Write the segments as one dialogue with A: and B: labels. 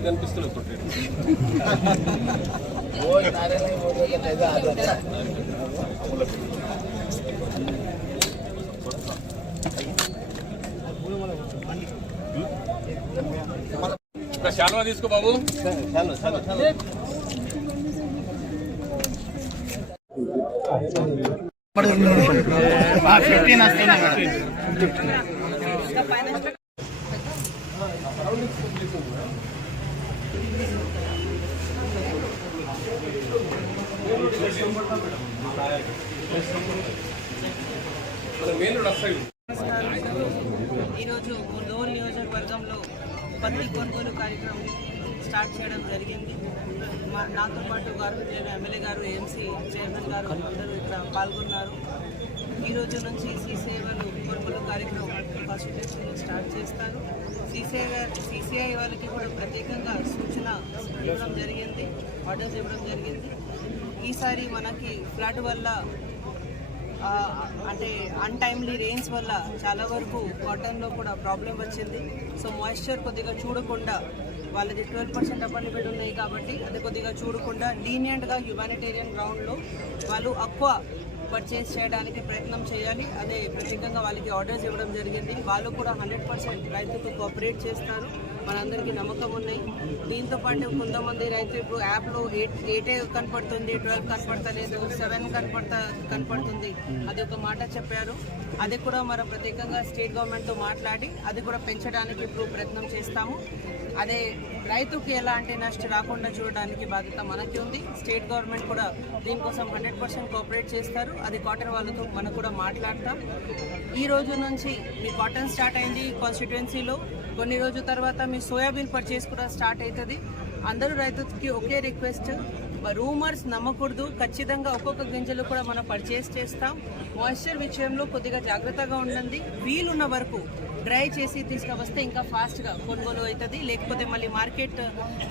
A: నీకు కనిపిస్తలేదు కొట్టేది ఒక శాలువా తీసుకో బాబు
B: ఫిఫ్టీన్ వస్తున్నాయి
C: ఈరోజు ముర్దోల్ నియోజకవర్గంలో పత్తి కొనుగోలు కార్యక్రమం స్టార్ట్ చేయడం జరిగింది. మా నాతో పాటు గవర్నమెంట్ ఎమ్మెల్యే గారు ఎంసీ చైర్మన్ గారు అందరూ ఇక్కడ పాల్గొన్నారు. ఈ రోజు నుంచి సీసీఐలు కొనుగోలు కార్యక్రమం ఫస్ట్ కాన్స్టిట్యూషన్లో స్టార్ట్ చేస్తారు. సీసీఐ సీసీఐ వాళ్ళకి కూడా ప్రత్యేకంగా సూచన ఇవ్వడం జరిగింది ఆర్డర్స్ ఇవ్వడం జరిగింది. ఈసారి మనకి ఫ్లడ్ వల్ల అంటే అన్టైమ్లీ రెయిన్స్ వల్ల చాలా వరకు కాటన్లో కూడా ప్రాబ్లం వచ్చింది. సో మాయిశ్చర్ కొద్దిగా చూడకుండా వాళ్ళది ట్వెల్వ్ పర్సెంట్ అప్పర్ ఉన్నాయి కాబట్టి అది కొద్దిగా చూడకుండా లీనియంట్గా హ్యుమానిటేరియన్ గ్రౌండ్లో వాళ్ళు ఎక్కువ పర్చేస్ చేయడానికి ప్రయత్నం చేయాలి. అదే ప్రత్యేకంగా వాళ్ళకి ఆర్డర్స్ ఇవ్వడం జరిగింది. వాళ్ళు కూడా హండ్రెడ్ పర్సెంట్ రైతుకు కోఆపరేట్ చేస్తారు. మనందరికీ నమ్మకం ఉన్నాయి. దీంతో పాటు కొంతమంది రైతు ఇప్పుడు యాప్లో ఎయిట్ ఎయిటే కనపడుతుంది ట్వెల్వ్ కనపడతలేదు సెవెన్ కనపడత కనపడుతుంది. అది ఒక మాట చెప్పారు. అది కూడా మనం ప్రత్యేకంగా స్టేట్ గవర్నమెంట్తో మాట్లాడి అది కూడా పెంచడానికి ఇప్పుడు ప్రయత్నం చేస్తాము. అదే రైతుకి ఎలాంటి నష్టం రాకుండా చూడడానికి బాధ్యత మనకి ఉంది. స్టేట్ గవర్నమెంట్ కూడా దీనికోసం హండ్రెడ్ పర్సెంట్ కోఆపరేట్ చేస్తారు. అది కాటన్ వాళ్ళతో మనం కూడా మాట్లాడతాం. ఈ రోజు నుంచి మీ కాటన్ స్టార్ట్ అయింది కాన్స్టిట్యుయెన్సీలో కొన్ని రోజుల తర్వాత మీ సోయాబీన్ పర్చేస్ కూడా స్టార్ట్ అవుతుంది. అందరూ రైతులకి ఒకే రిక్వెస్ట్ రూమర్స్ నమ్మకూడదు. ఖచ్చితంగా ఒక్కొక్క గింజలు కూడా మనం పర్చేస్ చేస్తాం. మాయిశ్చర్ విషయంలో కొద్దిగా జాగ్రత్తగా ఉండండి. వీలున్న వరకు డ్రై చేసి తీసుకువస్తే ఇంకా ఫాస్ట్గా కొనుగోలు అవుతుంది. లేకపోతే మళ్ళీ మార్కెట్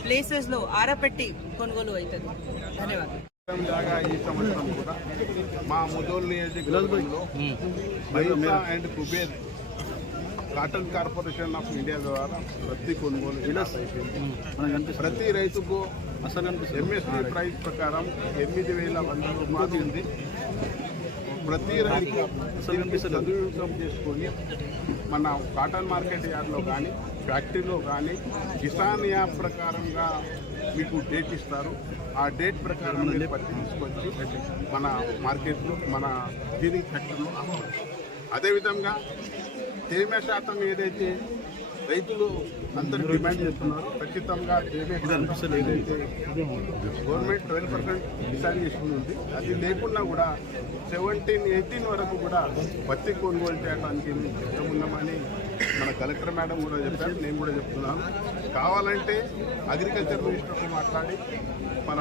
C: ప్లేసెస్లో ఆరపెట్టి కొనుగోలు అవుతుంది. ధన్యవాదాలు.
D: లాగా ఈ సంవత్సరం కూడా మా ముదోల్ నియోజకవర్గంలో and Kuber cotton corporation of India ద్వారా ప్రతి కొనుగోలు స్టార్ట్ అయిపోయింది ప్రతి రైతుకు అసలు ఎంఎస్పీ ప్రైస్ ప్రకారం ఎనిమిది వేల వంద రూపాయలు ఉంది. ప్రతి రైతు అసలు సదువినియోగం చేసుకొని మన కాటన్ మార్కెట్ యార్డ్లో కానీ ఫ్యాక్టరీలో కానీ కిసాన్ యాప్ ప్రకారంగా మీకు డేట్ ఇస్తారు. ఆ డేట్ ప్రకారం మీరు తీసుకొచ్చి మన మార్కెట్లో మన దీని ఫ్యాక్టరీలో అదేవిధంగా తేమ శాతం ఏదైతే రైతులు అందరూ డిమాండ్ చేస్తున్నారు ఖచ్చితంగా తేమ శాతం ఏదైతే గవర్నమెంట్ ట్వెల్వ్ పర్సెంట్ డిసైడ్ చేసుకుని ఉంది అది లేకుండా కూడా సెవెంటీన్ ఎయిటీన్ వరకు కూడా పత్తి కొనుగోలు చేయడానికి మేము ఉన్నామని మన కలెక్టర్ మేడం కూడా చెప్పారు నేను కూడా చెప్తున్నాను. కావాలంటే అగ్రికల్చర్ మినిస్టర్తో మాట్లాడి మన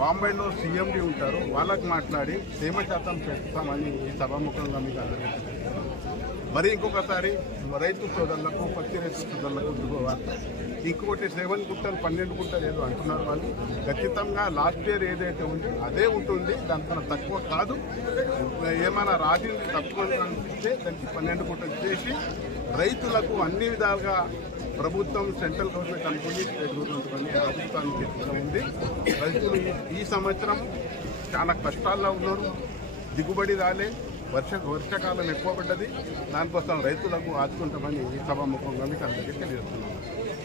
D: బాంబేలో సీఎండి ఉంటారు వాళ్ళకి మాట్లాడి తేమ శాతం పెంచుతామని ఈ సభాముఖంగా మీకు అందరికీ మరి ఇంకొకసారి రైతు సోదరులకు పత్తి రైతు సోదరులకు ఇంకో ఇంకొకటి సెవెన్ గుంటలు పన్నెండు గుంటలు ఏదో అంటున్నారు వాళ్ళు. ఖచ్చితంగా లాస్ట్ ఇయర్ ఏదైతే ఉందో అదే ఉంటుంది దానికన్నా తక్కువ కాదు. ఏమైనా రాజీని తక్కువ అనిపిస్తే దానికి పన్నెండు గుంటలు చేసి రైతులకు అన్ని విధాలుగా ప్రభుత్వం సెంట్రల్ గవర్నమెంట్ అనుకుని స్టేట్ గవర్నమెంట్ అని ప్రభుత్వానికి ఎత్తుగా ఉంది. రైతులు ఈ- సంవత్సరం చాలా కష్టాల్లో ఉన్నారు. దిగుబడి రాలే. వర్ష వర్షాకాలం ఎక్కువ పడ్డది. దానికోసం రైతులకు ఆదుకుంటామని సభాముఖంగా మీకు అందరికీ తెలియజేస్తున్నాను.